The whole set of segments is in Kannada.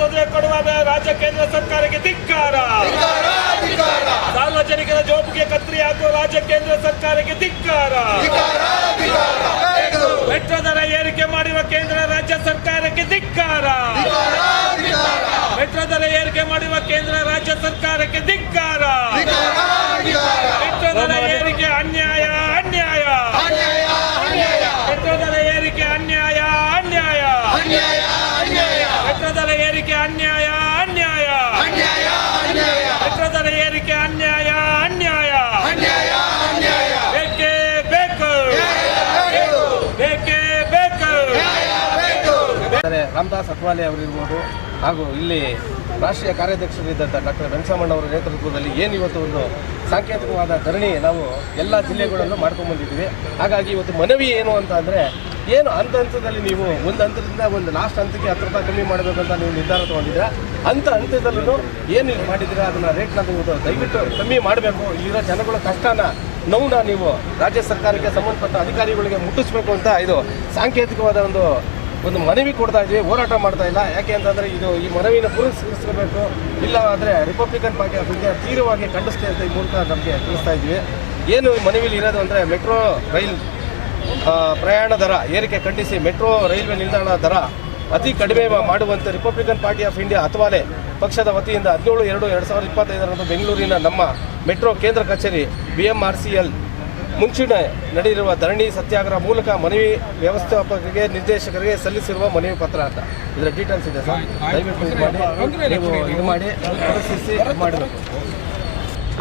ತೊಂದರೆ ಕೊಡುವ ರಾಜ್ಯ ಕೇಂದ್ರ ಸರ್ಕಾರಕ್ಕೆ ಧಿಕ್ಕಾರ. ಸಾರ್ವಜನಿಕರ ಜೋಬಿಗೆ ಕತ್ರಿ ಹಾಕುವ ರಾಜ್ಯ ಕೇಂದ್ರ ಸರ್ಕಾರಕ್ಕೆ ಧಿಕ್ಕಾರ. ಮೆಟ್ರೋ ದರ ಏರಿಕೆ ಮಾಡಿರುವ ಕೇಂದ್ರ ರಾಜ್ಯ ಸರ್ಕಾರಕ್ಕೆ ಧಿಕ್ಕಾರ. ಮೆಟ್ರೋ ದರ ಏರಿಕೆ ಮಾಡಿರುವ ಕೇಂದ್ರ ರಾಜ್ಯ ಸರ್ಕಾರಕ್ಕೆ ಧಿಕ್ಕಾರ. ಏರಿಕೆ ಅನ್ಯಾಯ ಅನ್ಯಾಯ. ಪೆಟ್ರೋಲ್ ದರ ಏರಿಕೆ ಅನ್ಯಾಯ ಅನ್ಯಾಯ. ಬೇಕೇ ಬೇಕು. ಬೇಕೇ ಬೇಕು. ಅಂದರೆ ರಾಮದಾಸ್ ಅತ್ವಾಲೆ ಅವರಿರ್ಬೋದು ಹಾಗೂ ಇಲ್ಲಿ ರಾಷ್ಟ್ರೀಯ ಕಾರ್ಯಾಧ್ಯಕ್ಷರಿದ್ದಂಥ ಡಾಕ್ಟರ್ ವೆಂಕಸಮಣ್ಣ ಅವರ ನೇತೃತ್ವದಲ್ಲಿ ಏನು ಇವತ್ತು ಒಂದು ಸಾಂಕೇತಿಕವಾದ ಧರಣಿ ನಾವು ಎಲ್ಲ ಜಿಲ್ಲೆಗಳಲ್ಲೂ ಮಾಡ್ಕೊಂಡ್ಬಂದಿದ್ದೀವಿ ಹಾಗಾಗಿ ಇವತ್ತು ಮನವಿ ಏನು ಅಂತ ಅಂದರೆ ಏನು ಹಂತ ಹಂತದಲ್ಲಿ ನೀವು ಒಂದು ಹಂತದಿಂದ ಒಂದು ಲಾಸ್ಟ್ ಹಂತಕ್ಕೆ ಹತ್ತು ರೂಪಾಯಿ ಕಮ್ಮಿ ಮಾಡಬೇಕಂತ ನೀವು ನಿರ್ಧಾರ ತೊಗೊಂಡಿದ್ದೀರಾ? ಅಂತ ಹಂತದಲ್ಲೂ ಏನು ನೀವು ಅದನ್ನ ಅದನ್ನು ರೇಟ್ನ ನೀವು ದಯವಿಟ್ಟು ಕಮ್ಮಿ ಮಾಡಬೇಕು. ಇಲ್ಲಿರೋ ಜನಗಳ ಕಷ್ಟನ ನೋವನ್ನ ನೀವು ರಾಜ್ಯ ಸರ್ಕಾರಕ್ಕೆ ಸಂಬಂಧಪಟ್ಟ ಅಧಿಕಾರಿಗಳಿಗೆ ಮುಟ್ಟಿಸ್ಬೇಕು ಅಂತ ಇದು ಸಾಂಕೇತಿಕವಾದ ಒಂದು ಒಂದು ಮನವಿ ಕೊಡ್ತಾ ಇದ್ವಿ. ಹೋರಾಟ ಮಾಡ್ತಾ ಇಲ್ಲ. ಯಾಕೆ ಅಂತಂದ್ರೆ ಇದು ಈ ಮನವಿನ ಪುರಸ್ಕರಿಸಬೇಕು ಇಲ್ಲ ಆದರೆ ರಿಪಬ್ಲಿಕನ್ ಪಾರ್ಟಿ ಬಗ್ಗೆ ತೀವ್ರವಾಗಿ ಖಂಡಿಸ್ತೆ ಅಂತ ಈ ಮೂಲಕ ನಮಗೆ ತಿಳಿಸ್ತಾ ಇದ್ವಿ. ಏನು ಮನವಿಲಿ ಇರೋದು ಅಂದರೆ ಮೆಟ್ರೋ ರೈಲ್ ಪ್ರಯಾಣ ದರ ಏರಿಕೆ ಖಂಡಿಸಿ ಮೆಟ್ರೋ ರೈಲ್ವೆ ನಿಲ್ದಾಣ ದರ ಅತಿ ಕಡಿಮೆ ಮಾಡುವಂತೆ Republican party of India Athawale ಪಕ್ಷದ ವತಿಯಿಂದ ಹದಿನೇಳು ಎರಡು ಎರಡು ಸಾವಿರದ ಇಪ್ಪತ್ತೈದರಂದು ಬೆಂಗಳೂರಿನ ನಮ್ಮ ಮೆಟ್ರೋ ಕೇಂದ್ರ ಕಚೇರಿ B M R C L ಮುಂಚಿನ ನಡೆದಿರುವ ಧರಣಿ ಸತ್ಯಾಗ್ರಹ ಮೂಲಕ ಮನವಿ ವ್ಯವಸ್ಥಾಪಕರಿಗೆ ನಿರ್ದೇಶಕರಿಗೆ ಸಲ್ಲಿಸಿರುವ ಮನವಿ ಪತ್ರ ಅಂತ. ಇದರ ಡೀಟೇಲ್ಸ್ ಇದೆ ಸರ್. ದಯವಿಟ್ಟು ಇದು ಮಾಡಿ. ನೀವು ಇದು ಮಾಡಿ ಪರಿಶೀಲಿಸಿ ಮಾಡಬೇಕು.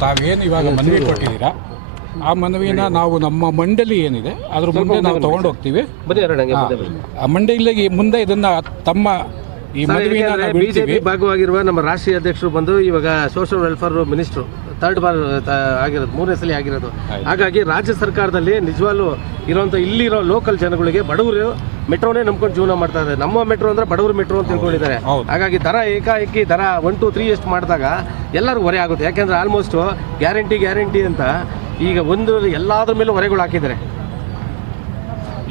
ತಾವೇನು ಇವಾಗ ಮನವಿ ಕೊಟ್ಟಿದ್ದೀರಾ? ಆ ಮನವಿನ ನಾವು ನಮ್ಮ ಮಂಡಳಿ ಏನಿದೆ ಅದ್ರ ಮುಂದೆ ನಾವು ತಗೊಂಡು ಹೋಗ್ತೀವಿ ಆ ಮಂಡಳಿಗೆ ಮುಂದೆ ಇದನ್ನ ತಮ್ಮ ಈ ಮನವಿನ ನಾವು ಬಿಜೆಪಿ ಭಾಗವಾಗಿರುವ ನಮ್ಮ ರಾಷ್ಟ್ರೀಯ ಅಧ್ಯಕ್ಷರು ಬಂದು ಇವಾಗ ಸೋಷಿಯಲ್ ವೆಲ್ಫೇರ್ ಮಿನಿಸ್ಟರ್ ಥರ್ಡ್ ಬಾರ್ ತ- ಆಗಿರೋದು ಮೂರನೇ ಸಲ ಆಗಿರೋದು. ಹಾಗಾಗಿ ರಾಜ್ಯ ಸರ್ಕಾರದಲ್ಲಿ ನಿಜವಾಗ್ಲೂ ಇರುವಂಥ ಇಲ್ಲಿರೋ ಲೋಕಲ್ ಜನಗಳಿಗೆ ಬಡವರು ಮೆಟ್ರೋನೇ ನಂಬ್ಕೊಂಡು ಜೀವನ ಮಾಡ್ತಾ ಇದ್ದಾರೆ. ನಮ್ಮ ಮೆಟ್ರೋ ಅಂದ್ರೆ ಬಡವರು ಮೆಟ್ರೋ ಅಂತ ತಿಳ್ಕೊಂಡಿದ್ದಾರೆ. ಹೌದು. ಹಾಗಾಗಿ ದರ ಏಕಾಏಕಿ ದರ ಒನ್ ಟು ತ್ರೀ ಎಷ್ಟು ಮಾಡಿದಾಗ ಎಲ್ಲರೂ ಹೊರೆ ಆಗುತ್ತೆ. ಯಾಕೆಂದ್ರೆ ಆಲ್ಮೋಸ್ಟ್ ಗ್ಯಾರಂಟಿ ಗ್ಯಾರಂಟಿ ಅಂತ ಈಗ ಒಂದು ಎಲ್ಲಾದ್ರ ಮೇಲೂ ಹೊರೆಗಳು ಹಾಕಿದ್ದಾರೆ.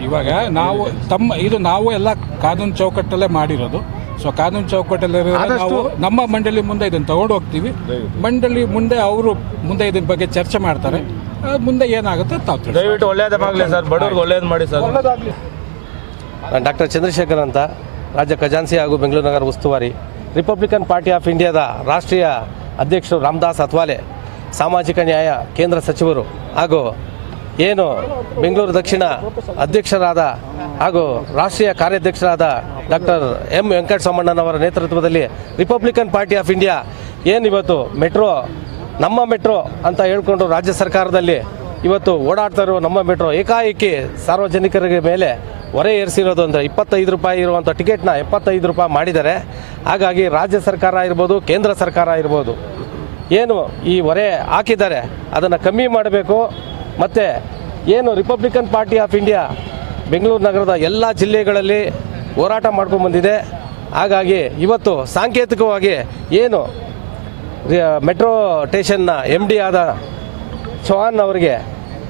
ಇವಾಗ ನಾವು ತಮ್ಮ ಇದು ನಾವು ಎಲ್ಲ ಕಾನೂನು ಚೌಕಟ್ಟಲ್ಲೇ ಮಾಡಿರೋದು. ಸೊ ಕಾನೂನು ಚೌಕಟ್ಟಲ್ಲಿ ನಾವು ನಮ್ಮ ಮಂಡಳಿ ಮುಂದೆ ಇದನ್ನು ತಗೊಂಡು ಹೋಗ್ತೀವಿ. ಮಂಡಳಿ ಮುಂದೆ ಅವರು ಮುಂದೆ ಇದ್ರ ಬಗ್ಗೆ ಚರ್ಚೆ ಮಾಡ್ತಾರೆ. ಮುಂದೆ ಏನಾಗುತ್ತೆ ತಾವು. ದಯವಿಟ್ಟು ಒಳ್ಳೇದಾಗಲಿ ಸರ್. ಬಡವ್ರಿಗೆ ಒಳ್ಳೇದು ಮಾಡಿ ಸರ್. ನಾನು ಡಾಕ್ಟರ್ ಚಂದ್ರಶೇಖರ್ ಅಂತ ರಾಜ್ಯ ಖಜಾನ್ಸಿ ಹಾಗೂ ಬೆಂಗಳೂರು ನಗರ ಉಸ್ತುವಾರಿ. ರಿಪಬ್ಲಿಕನ್ ಪಾರ್ಟಿ ಆಫ್ ಇಂಡಿಯಾದ ರಾಷ್ಟ್ರೀಯ ಅಧ್ಯಕ್ಷರು ರಾಮದಾಸ್ ಅತ್ವಾಲೆ ಸಾಮಾಜಿಕ ನ್ಯಾಯ ಕೇಂದ್ರ ಸಚಿವರು ಹಾಗೂ ಏನು ಬೆಂಗಳೂರು ದಕ್ಷಿಣ ಅಧ್ಯಕ್ಷರಾದ ಹಾಗೂ ರಾಷ್ಟ್ರೀಯ ಕಾರ್ಯಾಧ್ಯಕ್ಷರಾದ ಡಾಕ್ಟರ್ ಎಂ ವೆಂಕಟಸ್ವಾಮಣ್ಣನವರ ನೇತೃತ್ವದಲ್ಲಿ ರಿಪಬ್ಲಿಕನ್ ಪಾರ್ಟಿ ಆಫ್ ಇಂಡಿಯಾ ಏನು ಇವತ್ತು ಮೆಟ್ರೋ, ನಮ್ಮ ಮೆಟ್ರೋ ಅಂತ ಹೇಳ್ಕೊಂಡು ರಾಜ್ಯ ಸರ್ಕಾರದಲ್ಲಿ ಇವತ್ತು ಓಡಾಡ್ತಾ ಇರೋ ನಮ್ಮ ಮೆಟ್ರೋ ಏಕಾಏಕಿ ಸಾರ್ವಜನಿಕರಿಗೆ ಮೇಲೆ ಹೊರೆ ಏರಿಸಿರೋದು ಅಂದರೆ ಇಪ್ಪತ್ತೈದು ರೂಪಾಯಿ ಇರುವಂಥ ಟಿಕೆಟ್ನ ಎಪ್ಪತ್ತೈದು ರೂಪಾಯಿ ಮಾಡಿದ್ದಾರೆ. ಹಾಗಾಗಿ ರಾಜ್ಯ ಸರ್ಕಾರ ಇರ್ಬೋದು ಕೇಂದ್ರ ಸರ್ಕಾರ ಇರ್ಬೋದು ಏನು ಈ ಹೊರೆ ಹಾಕಿದ್ದಾರೆ, ಅದನ್ನು ಕಮ್ಮಿ ಮಾಡಬೇಕು. ಮತ್ತು ಏನು Republican party of India Bengaluru ನಗರದ ಎಲ್ಲ ಜಿಲ್ಲೆಗಳಲ್ಲಿ ಹೋರಾಟ ಮಾಡ್ಕೊಂಡು ಬಂದಿದೆ. ಹಾಗಾಗಿ ಇವತ್ತು ಸಾಂಕೇತಿಕವಾಗಿ ಏನು ಮೆಟ್ರೋ ಸ್ಟೇಷನ್ನ ಎಂ ಡಿ ಆದ ಚೌಹಾನ್ ಅವರಿಗೆ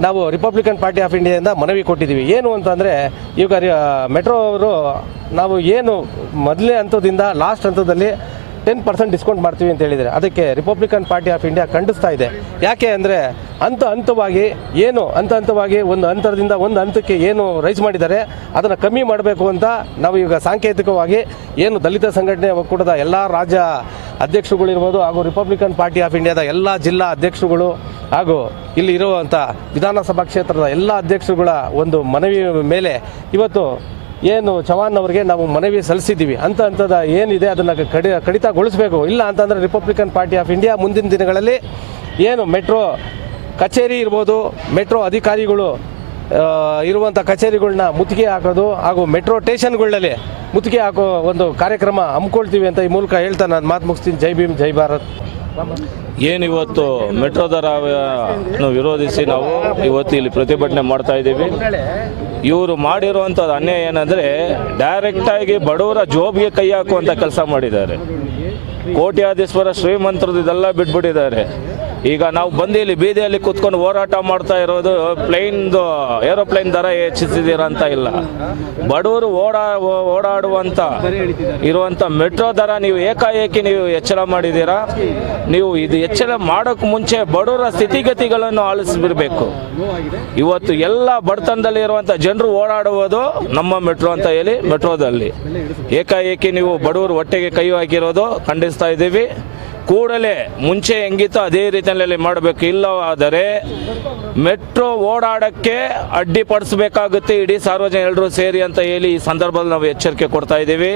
ನಾವು ರಿಪಬ್ಲಿಕನ್ ಪಾರ್ಟಿ ಆಫ್ ಇಂಡಿಯಾದಿಂದ ಮನವಿ ಕೊಟ್ಟಿದ್ದೀವಿ. ಏನು ಅಂತಂದರೆ ಇವಾಗ ಮೆಟ್ರೋ ಅವರು ನಾವು ಏನು ಮೊದಲನೇ ಹಂತದಿಂದ ಲಾಸ್ಟ್ ಹಂತದಲ್ಲಿ ಟೆನ್ ಪರ್ಸೆಂಟ್ ಡಿಸ್ಕೌಂಟ್ ಮಾಡ್ತೀವಿ ಅಂತ ಹೇಳಿದರೆ ಅದಕ್ಕೆ ರಿಪಬ್ಲಿಕನ್ ಪಾರ್ಟಿ ಆಫ್ ಇಂಡಿಯಾ ಖಂಡಿಸ್ತಾ ಇದೆ. ಯಾಕೆ ಅಂದರೆ ಹಂತ ಹಂತವಾಗಿ ಏನು ಹಂತ ಹಂತವಾಗಿ ಒಂದು ಹಂತದಿಂದ ಒಂದು ಹಂತಕ್ಕೆ ಏನು ರೈಸ್ ಮಾಡಿದ್ದಾರೆ, ಅದನ್ನು ಕಮ್ಮಿ ಮಾಡಬೇಕು ಅಂತ ನಾವು ಈಗ ಸಾಂಕೇತಿಕವಾಗಿ ಏನು ದಲಿತ ಸಂಘಟನೆ ಒಕ್ಕೂಟದ ಎಲ್ಲ ರಾಜ್ಯ ಅಧ್ಯಕ್ಷರುಗಳಿರ್ಬೋದು ಹಾಗೂ ರಿಪಬ್ಲಿಕನ್ ಪಾರ್ಟಿ ಆಫ್ ಇಂಡಿಯಾದ ಎಲ್ಲ ಜಿಲ್ಲಾ ಅಧ್ಯಕ್ಷರುಗಳು ಹಾಗೂ ಇಲ್ಲಿ ಇರುವಂಥ ವಿಧಾನಸಭಾ ಕ್ಷೇತ್ರದ ಎಲ್ಲ ಅಧ್ಯಕ್ಷರುಗಳ ಒಂದು ಮನವಿ ಮೇಲೆ ಇವತ್ತು ಏನು ಚವಾನ್ ಅವರಿಗೆ ನಾವು ಮನವಿ ಸಲ್ಲಿಸಿದ್ದೀವಿ. ಅಂತ ಹಂತದ ಏನಿದೆ ಅದನ್ನು ಕಡಿ ಕಡಿತಗೊಳಿಸಬೇಕು. ಇಲ್ಲ ಅಂತಂದರೆ ರಿಪಬ್ಲಿಕನ್ ಪಾರ್ಟಿ ಆಫ್ ಇಂಡಿಯಾ ಮುಂದಿನ ದಿನಗಳಲ್ಲಿ ಏನು ಮೆಟ್ರೋ ಕಚೇರಿ ಇರ್ಬೋದು, ಮೆಟ್ರೋ ಅಧಿಕಾರಿಗಳು ಇರುವಂಥ ಕಚೇರಿಗಳನ್ನ ಮುತ್ತಿಗೆ ಹಾಕೋದು ಹಾಗೂ ಮೆಟ್ರೋ ಸ್ಟೇಷನ್ಗಳಲ್ಲಿ ಮುತ್ತಿಗೆ ಹಾಕೋ ಒಂದು ಕಾರ್ಯಕ್ರಮ ಹಮ್ಮಿಕೊಳ್ತೀವಿ ಅಂತ ಈ ಮೂಲಕ ಹೇಳ್ತಾ ನಾನು ಮಾತು ಮುಗಿಸ್ತೀನಿ. ಜೈ ಭೀಮ್, ಜೈ ಭಾರತ್. ಏನಿವತ್ತು ಮೆಟ್ರೋ ದರ ವಿರೋಧಿಸಿ ನಾವು ಇವತ್ತು ಇಲ್ಲಿ ಪ್ರತಿಭಟನೆ ಮಾಡ್ತಾ ಇದ್ದೀವಿ. ಇವರು ಮಾಡಿರುವಂಥದ್ದು ಅನ್ಯಾಯ ಏನಂದರೆ ಡೈರೆಕ್ಟಾಗಿ ಬಡವರ ಜೋಬ್ಗೆ ಕೈ ಹಾಕುವಂಥ ಕೆಲಸ ಮಾಡಿದ್ದಾರೆ. ಕೋಟ್ಯಾಧೀಶ್ವರ ಶ್ರೀಮಂತರದ್ದು ಇದೆಲ್ಲ ಬಿಟ್ಬಿಟ್ಟಿದ್ದಾರೆ. ಈಗ ನಾವು ಬಂದು ಇಲ್ಲಿ ಬೀದಿಯಲ್ಲಿ ಕುತ್ಕೊಂಡು ಹೋರಾಟ ಮಾಡ್ತಾ ಇರೋದು, ಪ್ಲೇನ್ದು, ಏರೋಪ್ಲೇನ್ ದರ ಹೆಚ್ಚಿಸಿದ್ದೀರ ಅಂತ ಇಲ್ಲ. ಬಡವರು ಓಡಾ, ಓಡಾಡುವಂತ, ಇರುವಂತ ಮೆಟ್ರೋ ದರ ನೀವು ಏಕಾಏಕಿ ನೀವು ಹೆಚ್ಚಳ ಮಾಡಿದ್ದೀರಾ ನೀವು ಇದು ಹೆಚ್ಚಳ ಮಾಡೋಕ್ಕೆ ಮುಂಚೆ ಬಡವರ ಸ್ಥಿತಿಗತಿಗಳನ್ನು ಆಲಿಸ್ಬಿಡ್ಬೇಕು. ಇವತ್ತು ಎಲ್ಲ ಬಡತನದಲ್ಲಿ ಇರುವಂತ ಜನರು ಓಡಾಡುವುದು ನಮ್ಮ ಮೆಟ್ರೋ ಅಂತ ಹೇಳಿ, ಮೆಟ್ರೋದಲ್ಲಿ. ಏಕಾಏಕಿ ನೀವು ಬಡವರು ಹೊಟ್ಟೆಗೆ ಕೈ ಹಾಕಿರೋದು ಖಂಡಿಸ್ತಾ ಇದ್ದೀವಿ. ಕೂಡಲೇ ಮುಂಚೆ ಹೆಂಗಿತ್ತೋ ಅದೇ ರೀತಿಯಲ್ಲಿ ಮಾಡಬೇಕು. ಇಲ್ಲವಾದರೆ ಮೆಟ್ರೋ ಓಡಾಡಕ್ಕೆ ಅಡ್ಡಿಪಡಿಸಬೇಕಾಗುತ್ತೆ ಇಡೀ ಸಾರ್ವಜನಿಕರು ಸೇರಿ ಅಂತ ಹೇಳಿ ಈ ಸಂದರ್ಭದಲ್ಲಿ ನಾವು ಎಚ್ಚರಿಕೆ ಕೊಡ್ತಾ ಇದ್ದೀವಿ.